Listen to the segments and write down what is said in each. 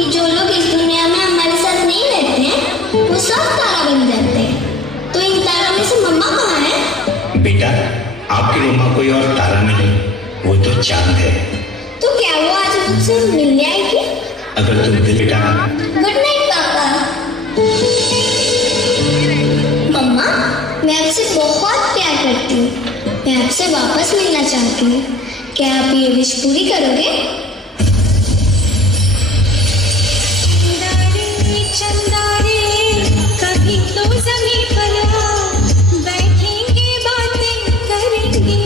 कि जो लोग इस दुनिया में हमारे साथ नहीं रहते हैं वो सब तारा बन जाते हैं। तो इन तारों में से मम्मा कहाँ है? बेटा, आपकी मम्मा कोई और तारा नहीं, वो तो चांद है। तो क्या वो आज मुझसे मिलने आएगी? अगर तुम दिल बेटा। गुड नाइट पापा। मम्मा, मैं आपसे बहुत प्यार करती हूँ। मैं आपसे वापस मिलना चाहती हूँ। क्या आप ये विश पूरी करोगे? चंदा रे कभी तो ज़मीं पर आ, बैठेंगे बातें करेंगे।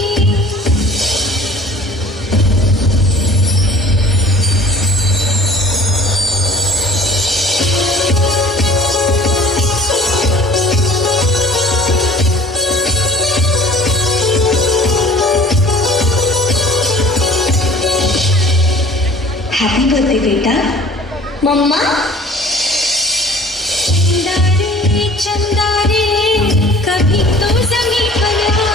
हैप्पी बर्थडे बेटा। मम्मा, चंदा रे कभी तो ज़मीं पर आ,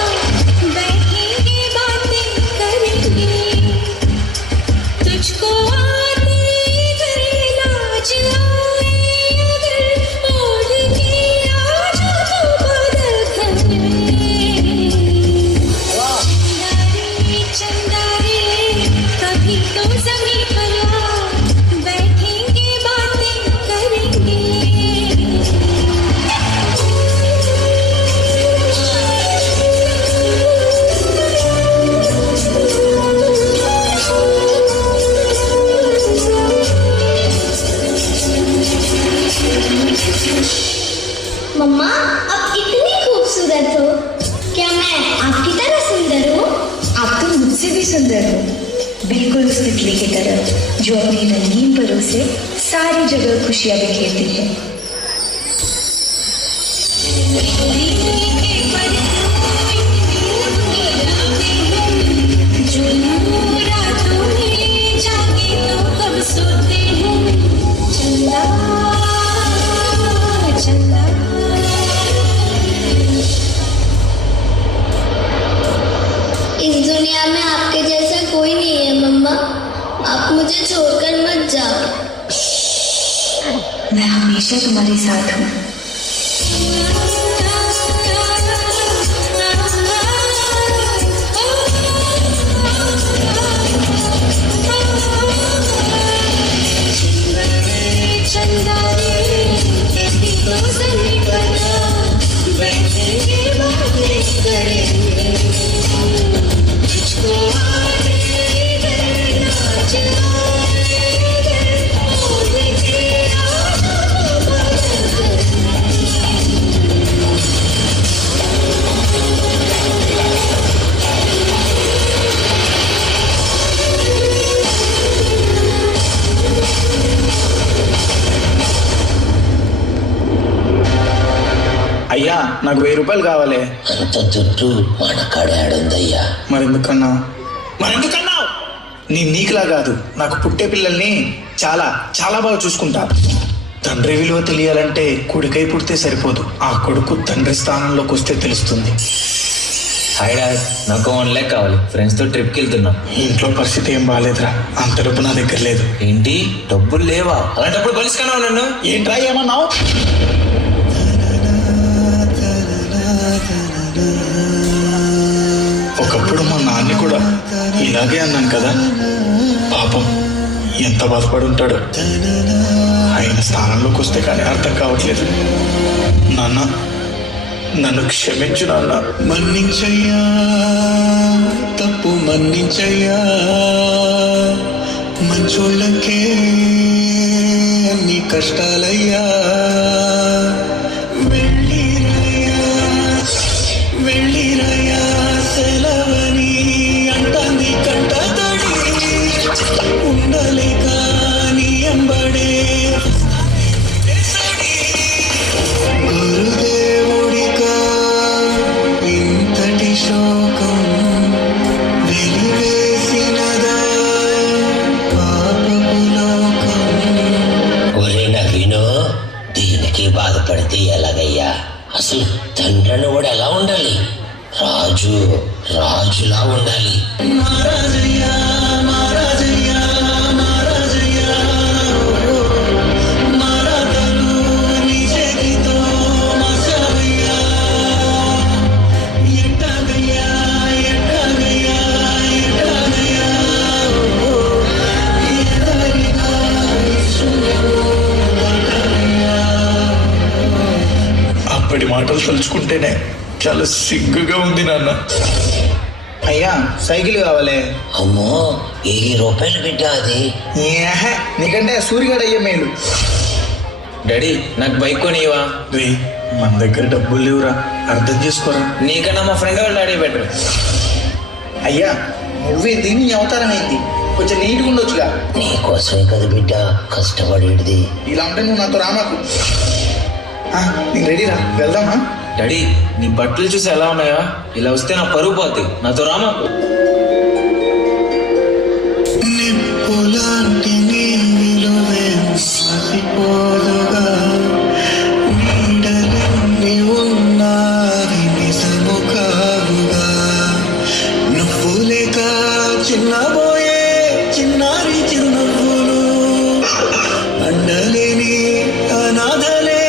बैठेंगे बातें करेंगे। तुझको आते घर लाज आए अगर ओढ़ के आ जा तो बदल चंदा रे कभी तो ज़मीं पर आ, बैठेंगे बातें करेंगे। मम्मा आप इतनी खूबसूरत हो। क्या मैं आपकी तरह सुंदर हूँ? आप तो मुझसे भी सुंदर हो, बिल्कुल उस तितली की तरह जो अपनी रंगीन परों से सारी जगह खुशियां बिखेरती है। इस दुनिया में आपके जैसा कोई नहीं है मम्मा। आप मुझे छोड़कर मत जाओ। मैं हमेशा तुम्हारे साथ हूँ। అయ్యా నాకు 1000 రూపాయలు కావాలి. అంత దుడ్డు మన కడాడుందయ్యా. మరెందుకన్నావు? నీకులా కాదు, నాకు పుట్టే పిల్లల్ని చాలా చాలా బాగా చూసుకుంటా. తండ్రి విలువ తెలియాలంటే కొడుకై పుడితే సరిపోదు, ఆ కొడుకు తండ్రి స్థానంలోకి వస్తే తెలుస్తుంది. హాయ్ డాడ్, నాకు 1 lakh కావాలి. ఫ్రెండ్స్తో ట్రిప్కి వెళ్తున్నా. ఇంట్లో పరిస్థితి ఏం బాగాలేదురా, అంత డబ్బు నా దగ్గర లేదు. ఏంటి, డబ్బులు లేవా? అలాంటప్పుడు కలుసుకున్నావు నన్ను. ఏంట్రా ఏమన్నావు? ఒకప్పుడు మా నాన్ని కూడా ఇలాగే అన్నాను కదా. పాపం ఎంత బాధపడి ఉంటాడు. ఆయన స్థానంలోకి వస్తే కానీ అర్థం కావట్లేదు. నాన్న, నన్ను క్షమించు నాన్న. మన్నించయ్యా, తప్పు మన్నించయ్యా. మంచోళ్ళకే అన్ని కష్టాలయ్యా. వెళ్ళిరయ్యా సెలవని అంటుంది కంటతడి. ఉండలేక నీ ఎంబడే గురుదేవుడిగా ఇంతటి శోకం వెలివేసినదా పాపపు లోకం. ఒరే నవీను, దీనికి బాధపడితే ఎలాగయ్యా? అసలు తండ్రిని కూడా ఎలా ఉండాలి? రాజులా ఉండాలి. మహారాజయ్యా, మహారాజయ్యా, మహారాజయ్యా. మాటలు తలుచుకుంటేనే చాలా సిగ్గుగా ఉంది నాన్న. అయ్యా సైకిల్ కావాలి. అమ్మో 1000 రూపాయలు బిడ్డ అది. ఏహే, నీకంటే సూర్యగాడు అయ్యే మేలు. డాడీ నాకు బైక్ కొనివా? రే, మన దగ్గర డబ్బులు లేవురా, అర్థం చేసుకోరా. నీకన్నా మా ఫ్రెండ్ వాళ్ళ డాడీ బెటర్. అయ్యా నువ్వేంది, నీ అవతారం ఏంది? కొంచెం నీట్గా ఉండొచ్చుగా. నీకోసమే కదా బిడ్డ కష్టపడేది. ఇలా ఉంటే నువ్వు నాతో రామాకు. నేను రెడీరా, వెళ్దామా? డాడీ నీ బట్టలు చూసి ఎలా ఉన్నాయా? ఇలా వస్తే నా పరుగు పోతుంది, నాతో రామాకు. నిప్పులాంటి నీ విలువే మసిపోదుగా, నీడలన్నీ ఉన్నవి నిజము కావుగా, నువ్వు లేక చిన్నబోయే చిన్నారి చిరునవ్వులు, అండలేని అనాథలే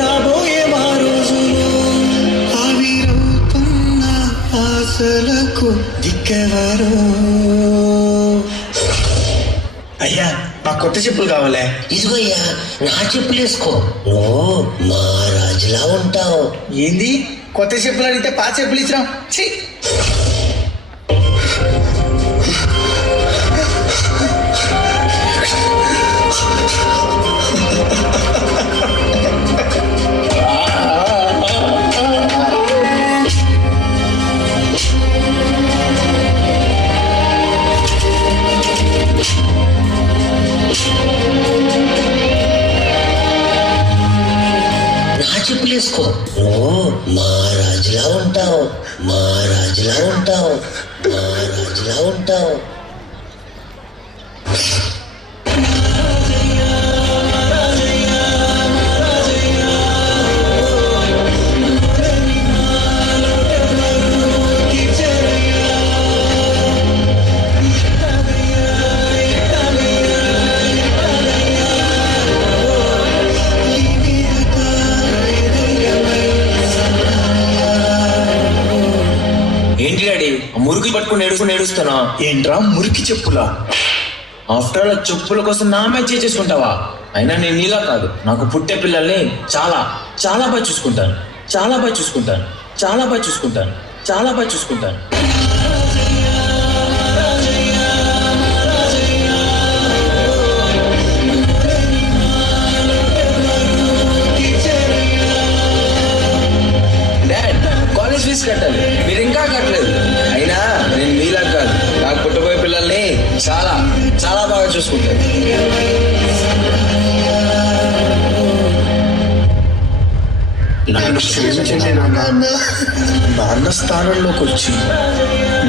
రాబోయే మా రోజులు, ఆవిరవుతున్న ఆశలకు దిక్కెవరు? అయ్యా నాకు కొత్త చెప్పులు కావాలే. ఇదిగోయ్యా నా చెప్పులేసుకో, నువ్వు మా రాజులా ఉంటావు. ఏంది కొత్త చెప్పులు అడిగితే పాత చెప్పులు ఇచ్చినాం? ఛీ! నా చెప్పులేసుకో, నువ్వు మా రాజులా ఉంటావు, మా రాజులా ఉంటావు, మా రాజులా ఉంటావు. ఏంటి డాడీ ఆ మురికి పట్టుకుని ఏడుస్తున్నా? ఏంట్రా మురికి చెప్పులా? ఆఫ్టర్ ఆల్ చెప్పుల కోసం నా మ్యాచ్ చేసుకుంటావా? అయినా నేను నీలా కాదు, నాకు పుట్టే పిల్లల్ని చాలా చాలా బాగా చూసుకుంటాను, చాలా బాగా చూసుకుంటాను, చాలా బాగా చూసుకుంటాను, చాలా బాగా చూసుకుంటాను. డాడ్ కాలేజ్ ఫీజు కట్టాలి, మీరు ఇంకా కట్టలేదు. అయినా నేను మీలా కాదు, నాకు పుట్టబోయే పిల్లల్ని చాలా చాలా బాగా చూసుకుంటాను. నన్ను క్షమించండి నాన్న. నాన్న స్థానంలోకి వచ్చి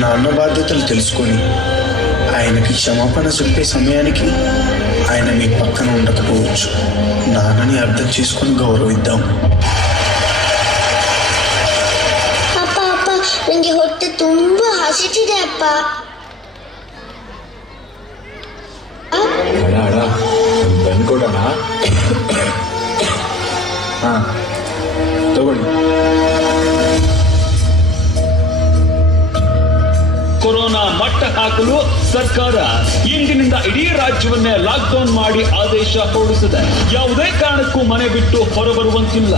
నాన్న బాధ్యతలు తెలుసుకొని ఆయనకి క్షమాపణ చెప్పే సమయానికి ఆయన మీ పక్కన ఉండకపోవచ్చు. నాన్నని అర్థం చేసుకొని గౌరవిద్దాం. ಅಪ್ಪ ಅಪ್ಪ ನನಗೆ ಹೊಟ್ಟೆ ತುಂಬಾ ಹಸಿತಿದೆ ಅಪ್ಪ. అనుకోడానా ತಗೊಳ್ಳಿ. ಕೊರೋನಾ ಮಟ್ಟ ಹಾಕಲು ಸರ್ಕಾರ ಇಂದಿನಿಂದ ಇಡೀ ರಾಜ್ಯವನ್ನೇ ಲಾಕ್ಡೌನ್ ಮಾಡಿ ಆದೇಶ ಹೊರಡಿಸಿದೆ. ಯಾವುದೇ ಕಾರಣಕ್ಕೂ ಮನೆ ಬಿಟ್ಟು ಹೊರಬರುವಂತಿಲ್ಲ.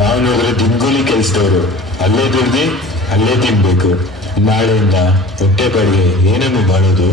ನಾವು ನೋಡಿದ್ರೆ ದಿಂಗೋಲಿ ಕೆಲಸದವರು, ಅಲ್ಲೇ ದುಡ್ದು ಅಲ್ಲೇ ತಿನ್ಬೇಕು. ನಾಳೆಯಿಂದ ಹೊಟ್ಟೆ ಪಾಡಿಗೆ ಏನನ್ನು ಮಾಡೋದು?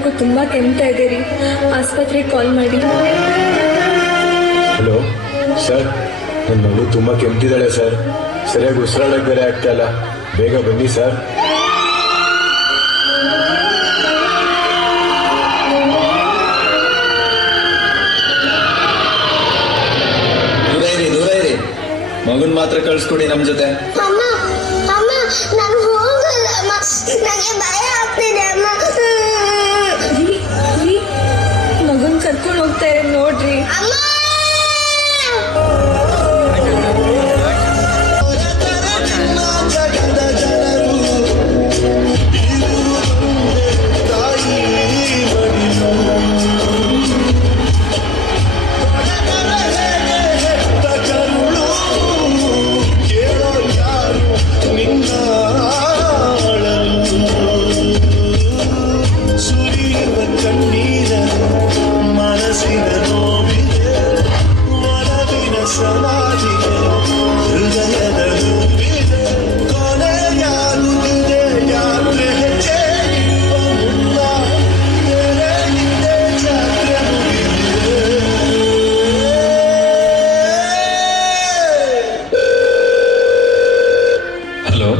ಯಾಕೋ ತುಂಬಾ ಕೆಮ್ತಾ ಇದೆ ರೀ, ಆಸ್ಪತ್ರೆಗೆ ಕಾಲ್ ಮಾಡಿ. ಹಲೋ ಸರ್, ನನ್ನ ಮಗು ತುಂಬ ಕೆಮ್ತಿದ್ದಾಳೆ ಸರ್. ಸರಿಯಾಗಿ ಉಸಿರಾಡಕ್ಕೆ ಬೇರೆ ಆಗ್ತಾ ಇಲ್ಲ. ಬೇಗ ಬನ್ನಿ ಸರ್. ದೂರ ಇರಿ. ಮಗನ್ ಮಾತ್ರ ಕಳ್ಸ್ಕೊಡಿ ನಮ್ ಜೊತೆ. ಅಮ್ಮ ಅಮ್ಮ ನಾನು ಹೋಗಲ್ಲ ಅಮ್ಮ, ನನಗೆ ಭಯ ಆಗ್ತಿದೆ ಅಮ್ಮ. ಮಗನ್ ಕರ್ಕೊಂಡು ಹೋಗ್ತಾ ಇರೋದು ನೋಡ್ರಿ. ಅಮ್ಮ ಕಣ್ಣೀರ ಮನಸ್ಸಿನ ನೋವಿದೆ, ಒಲವಿನ ಸಮಾಧಿಗೆ ಹೃದಯದ ನೋವಿದೆ. ಕೊನೆಯಾಗುತ್ತಿದೆ ಯಾತ್ರೆ ಹೆಜ್ಜೆ ಇರುವ ಮುನ್ನ, ತೆರೆದಿದೆ ಜಾತ್ರೆ ಮುಗಿದಿದೆ. ಹಲೋ,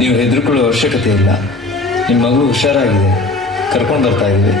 ನೀವು ಹೆದರ್ಕೊಳ್ಳೋ ಅವಶ್ಯಕತೆ ಇಲ್ಲ. ನಿಮ್ಮ ಮಗು ಹುಷಾರಾಗಿದೆ, ಕರ್ಕೊಂಡು ಬರ್ತಾ ಇದ್ದೀವಿ.